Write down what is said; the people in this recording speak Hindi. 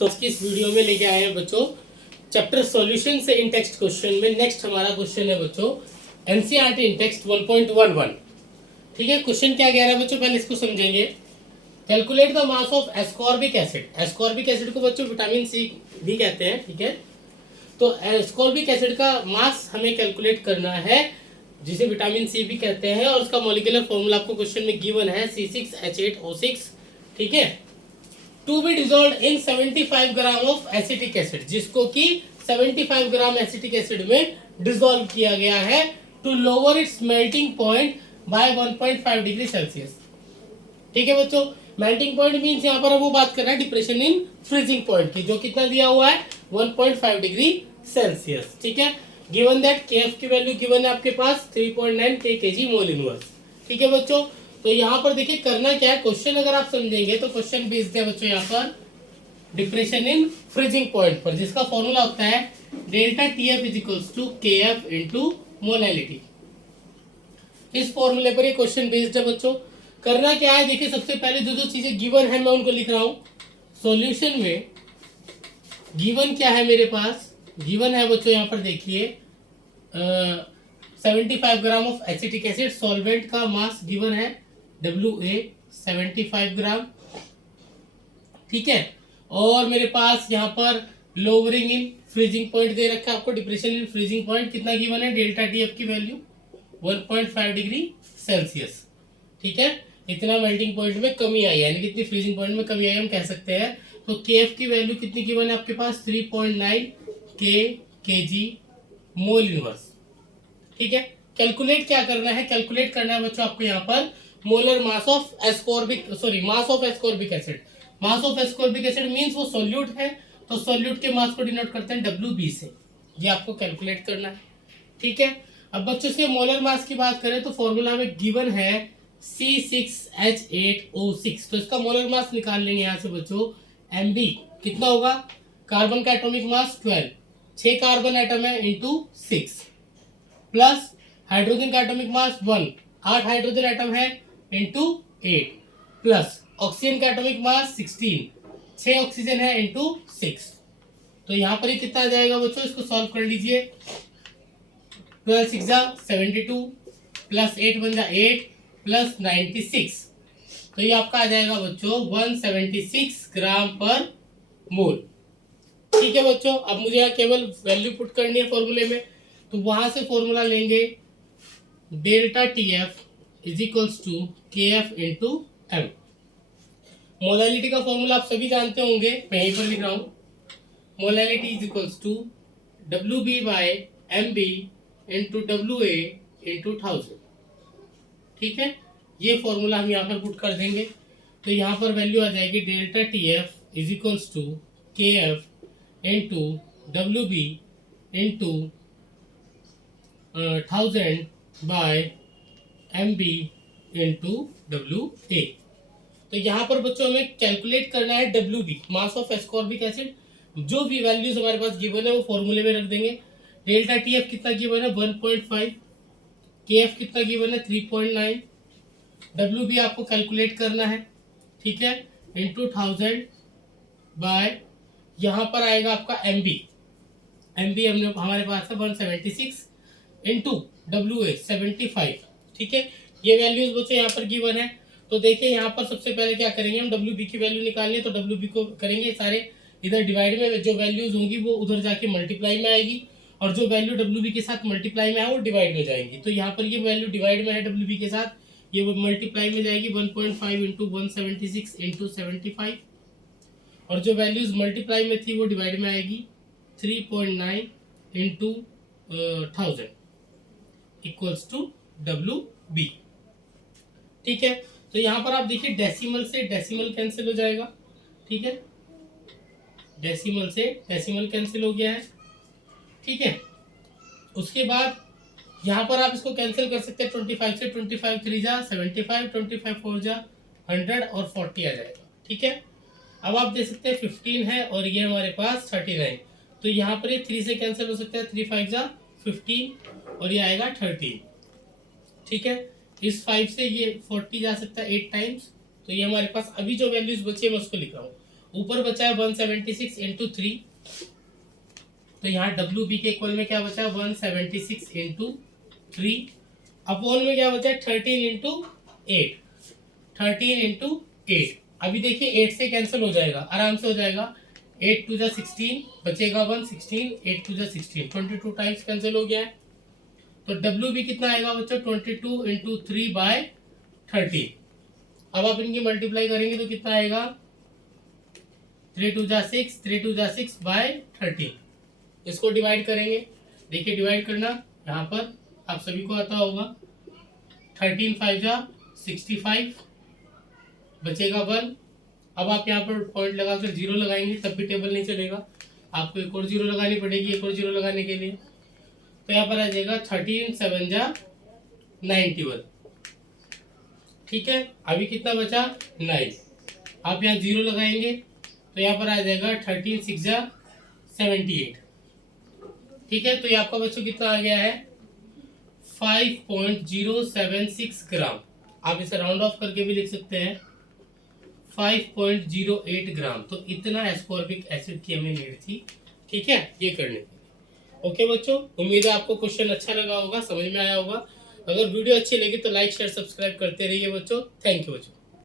तो आज की इस वीडियो में लेके आए हैं बच्चों चैप्टर सॉल्यूशन से इन टेक्स्ट क्वेश्चन में नेक्स्ट हमारा क्वेश्चन है बच्चों एनसीईआरटी इन टेक्स्ट 1.11। ठीक है, क्वेश्चन क्या कह रहा है बच्चों, पहले इसको समझेंगे। Calculate the mass of ascorbic acid. Ascorbic acid को बच्चों विटामिन सी भी कहते हैं। ठीक है, तो एस्कॉर्बिक एसिड का मास हमें कैलकुलेट करना है, जिसे विटामिन सी भी कहते हैं, और उसका मॉलिक्यूलर फॉर्मूला आपको क्वेश्चन में गिवन है C6H8O6। ठीक है, to be dissolve in 75 gram of acetic acid, जिसको कि 75 ग्राम एसिटिक एसिड में डिजोल्व किया गया है to lower its melting point by 1.5 degree Celsius. ठीक है बच्चों, मेल्टिंग पॉइंट मीन्स यहाँ पर हम वो बात कर रहे हैं डिप्रेशन इन फ्रीजिंग पॉइंट की, जो कितना दिया हुआ है 1.5 डिग्री सेल्सियस। ठीक है, गिवन दैट केएफ की वैल्यू गिवन है आपके पास 3.9 kg मोल इनवर्स। ठीक है बच्चों, तो यहाँ पर देखिए करना क्या है, क्वेश्चन अगर आप समझेंगे तो क्वेश्चन बेस्ड है बच्चों यहाँ पर डिप्रेशन इन फ्रीजिंग पॉइंट पर, जिसका फॉर्मूला होता है delta TF is equals to KF into molality. इस फॉर्मूले पर ये क्वेश्चन बेस्ड है बच्चों। करना क्या है, देखिए सबसे पहले जो जो चीजें गिवन है मैं उनको लिख रहा हूं। सॉल्यूशन में गिवन क्या है मेरे पास, गिवन है बच्चों यहाँ पर देखिए 75 gram of acetic acid, solvent का मास गिवन है WA 75 ग्राम। ठीक है, और मेरे पास यहाँ पर लोअरिंग इन फ्रीजिंग पॉइंट दे रखा है आपको, डिप्रेशन इन फ्रीजिंग पॉइंट कितना गिवन है, डेल्टा टीएफ की वैल्यू 1.5 डिग्री सेल्सियस। ठीक है, इतना मेल्टिंग पॉइंट में कमी आई है, यानी कितनी फ्रीजिंग पॉइंट में कमी आई हम कह सकते हैं। तो केएफ की वैल्यू कितनी गिवन है आपके पास 3.9 kg मोल इनवर्स। ठीक है, कैलकुलेट क्या करना है, कैलकुलेट करना है बच्चों आपको यहाँ पर molar mass of ascorbic mass of ascorbic acid. Mass of ascorbic acid means वो सॉल्यूट है, तो सॉल्यूट के मास को डिनोट करते हैं WB से, ये आपको कैलकुलेट करना है। ठीक है, अब बच्चों से मोलर मास की बात करें तो फॉर्मूला में गिवन है C6H8O6, तो इसका मोलर मास निकाल लेंगे यहाँ से बच्चों। MB कितना होगा, कार्बन का एटॉमिक मास 12, 6 कार्बन एटम है इंटू 6, प्लस हाइड्रोजन का एटॉमिक मास 1, 8 हाइड्रोजन एटम है इंटू 8, प्लस ऑक्सीजन का एटॉमिक मास 16, 6 ऑक्सीजन है इंटू 6। तो यहाँ पर ही कितना आ जाएगा बच्चों, इसको सॉल्व कर लीजिए। 12 6 72 प्लस 8 बन जा 8 प्लस 96, तो ये आपका आ जाएगा बच्चों 176 ग्राम पर मोल। ठीक है बच्चों, अब मुझे यहाँ केवल वैल्यू पुट करनी है फॉर्मूले में, तो वहां से फॉर्मूला लेंगे delta TF is equals to KF into M. Molality का फॉर्मूला आप सभी जानते होंगे, मैं यहीं पर लिख रहा हूं, molality is equals to WB by MB into WA into 1000। ठीक है, ये फॉर्मूला हम यहाँ पर पुट कर देंगे, तो यहाँ पर वैल्यू आ जाएगी delta TF is equals to KF into WB into 1000 by MB into WA। तो यहाँ पर बच्चों हमें कैलकुलेट करना है WB mass of ascorbic acid. जो भी वैल्यूज हमारे पास गिवन है वो फॉर्मूले में रख देंगे। डेल्टा TF कितना गिवन है 1.5, KF कितना गिवन है 3.9, WB आपको कैलकुलेट करना है। ठीक है, इंटू 1000 बाय यहाँ पर आएगा आपका MB हमने हमारे पास है 176 इंटू WA 75। ठीक है, ये वैल्यूज बच्चों यहाँ पर गिवन है। तो देखिए यहाँ पर सबसे पहले क्या करेंगे, हम WB की वैल्यू निकालनी है, तो WB को करेंगे सारे इधर डिवाइड में, जो वैल्यूज होंगी वो उधर जाके मल्टीप्लाई में आएगी, और जो वैल्यू WB के साथ मल्टीप्लाई में है वो डिवाइड में जाएगी। तो यहाँ पर ये वैल्यू डिवाइड में है WB के साथ, ये मल्टीप्लाई में जाएगी 1.5 इंटू 176 इंटू 75, और जो वैल्यूज मल्टीप्लाई में थी वो डिवाइड में आएगी 3.9 इंटू 1000 इक्वल्स टू WB। ठीक है, तो यहाँ पर आप देखिए डेसिमल से डेसिमल कैंसिल हो जाएगा। ठीक है, डेसिमल से डेसिमल कैंसिल हो गया है। ठीक है, उसके बाद यहाँ पर आप इसको कैंसिल कर सकते हैं 25 से, 25 3 जा 75, 25 4 जा 100 और 40 आ जाएगा। ठीक है, अब आप देख सकते हैं 15 है और ये हमारे पास 39, तो यहाँ पर ये 3 से कैंसिल हो सकता है, 3 5 जा 15 और ये आएगा 13। ठीक है, इस 5 से ये 40 जा सकता है 8 टाइम्स, तो ये हमारे पास अभी जो वैल्यूज बची है मैं उसको लिख रहा हूँ। ऊपर बचा है 176 इंटू 3, तो यहाँ डब्ल्यू बी के इक्वल में क्या बचा है 176 इंटू 3, अपॉन में क्या बचा है 13 इंटू 8, 13 इंटू 8। अभी देखिए 8 से कैंसिल हो जाएगा, आराम से हो जाएगा, 8 टू जा 16 बचेगा 1, 16 8 टू जा 16, 22 टाइम्स कैंसिल हो गया है। तो डब्ल्यू बी कितना आएगा बच्चों 22 इंटू 3 बाय 13। अब आप इनकी मल्टीप्लाई करेंगे तो कितना आएगा 3 टू जा 6, 3 टू जा 6 बाय 13। इसको डिवाइड करेंगे, देखिए डिवाइड करना यहाँ पर आप सभी को आता होगा, 13 5 जा 65 बचेगा 1। अब आप यहाँ पर पॉइंट लगाकर जीरो लगाएंगे तब भी टेबल नहीं चलेगा, आपको एक और जीरो लगानी पड़ेगी, एक और जीरो लगाने के लिए। तो यहाँ पर आ जाएगा 13 7 जा 91। ठीक है, अभी कितना बचा 9, आप यहाँ जीरो लगाएंगे तो यहाँ पर आ जाएगा 13 6 जा 78। ठीक है, तो ये आपका बच्चों कितना आ गया है 5.076 ग्राम। आप इसे राउंड ऑफ करके भी लिख सकते हैं 5.08 ग्राम। तो इतना एस्कॉर्बिक एसिड की हमें नीड थी। ठीक है, ये करने के लिए। ओके बच्चों, उम्मीद है आपको क्वेश्चन अच्छा लगा होगा, समझ में आया होगा। अगर वीडियो अच्छी लगी तो लाइक शेयर सब्सक्राइब करते रहिए बच्चों। थैंक यू बच्चों।